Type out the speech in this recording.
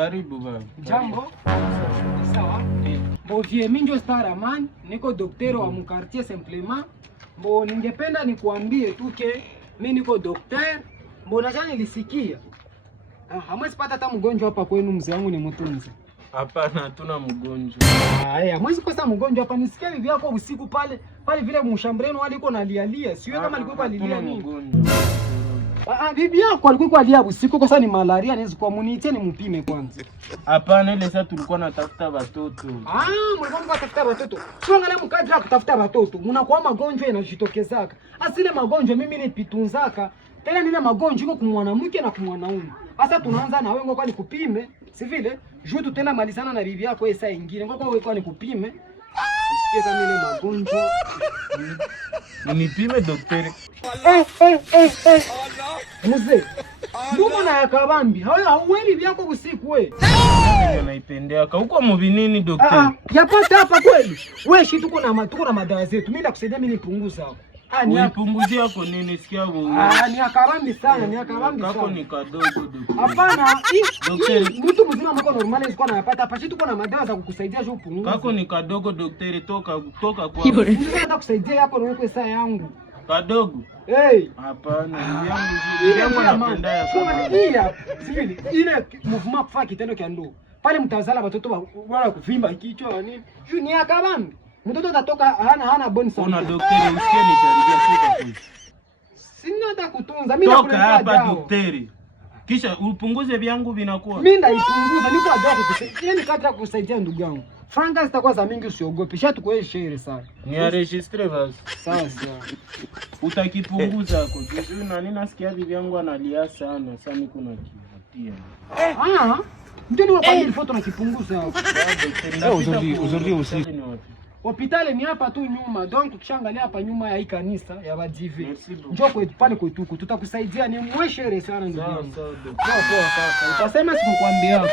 Karibu baba. Jambo. Sawa. Bo vie minjo star aman, niko daktari wa mkartie simplement. Bo ningependa nikuambie tu ke mimi niko daktari. Mbona jana nilisikia? Hamwezi pata hata mgonjwa hapa kwenu, mzee wangu ni mtunzi. Hapana, hatuna mgonjwa. Hamwezi kosa mgonjwa hapa. Nisikia bibi yako usiku pale vile mshambreno waliko nalialia. Siwe kama alikuwa alilia nini? Bibi yako alikuwa alia usiku kwa sababu ni malaria, naweza kumuniitia ni mpime kwanza. Hapana, ile sasa tulikuwa natafuta watoto. Mlikuwa mnatafuta watoto. Sio angalia mkadri ya kutafuta watoto. Mnakuwa magonjwa yanajitokezaka. Asile magonjwa mimi nipitunzaka. Tena nile magonjwa iko kwa mwanamke na kwa mwanaume. Sasa tunaanza na wewe ngoja nikupime. Si vile? Juu tutenda malizana na bibi yako saa nyingine. Ngoja wewe kwa nikupime. Usikie kama ile magonjwa. Unipime daktari. Mzee. Ndugu na yakabambi. Haueli vyako usiku wewe. Mimi naipendeka. Huko mvinini daktari. Yapata hapa kweli. Wewe shi tuko na madawa zetu. Mimi nakusaidia mimi nipunguza hapo. Unipunguzia kwa nini sikia wewe? Ni akabambi sana, ni akabambi sana. Kako ni kadogo daktari. Hapana, daktari. Mtu mzima mko normali siko anapata hapa. Shi tuko na madawa za kukusaidia je upunguze. Kako ni kadogo daktari, toka kwa. Mimi nataka kusaidia hapo na wewe saa yangu. Kadogo. Hapana, yangu napenda sana. Ile movement kufanya kitendo kia ndo. Pale mtazala watoto wala kuvimba kichwa nini? Juu ni akabambi. Mtoto atatoka hana boni sana. Una daktari usikie nitaribia soka kwetu. Sina hata kutunza. Mimi nakuletea dawa. Toka hapa daktari. Kisha upunguze vyangu vinakuwa. Mimi ndaipunguza, niko adwa kukusaidia. Ni kata kusaidia ndugu yangu. Franka zitakuwa za mingi, usiogope. Shatu kwa shere sana. Ni registre basi. Sawa. Utakipunguza kwa juu na nini nasikia bibi yangu analia sana. Sasa niko na kivatia. Ndio ni wapande ile foto na kipunguza. Aujourd'hui aussi. Hospitali ni hapa tu nyuma. Donc tukishangalia hapa nyuma ya hii kanisa ya Badive. Njoo kwetu pale kwetu. Tutakusaidia, ni mweshere sana ndugu yangu. Sawa. Poa kaka. Utasema sikukwambia.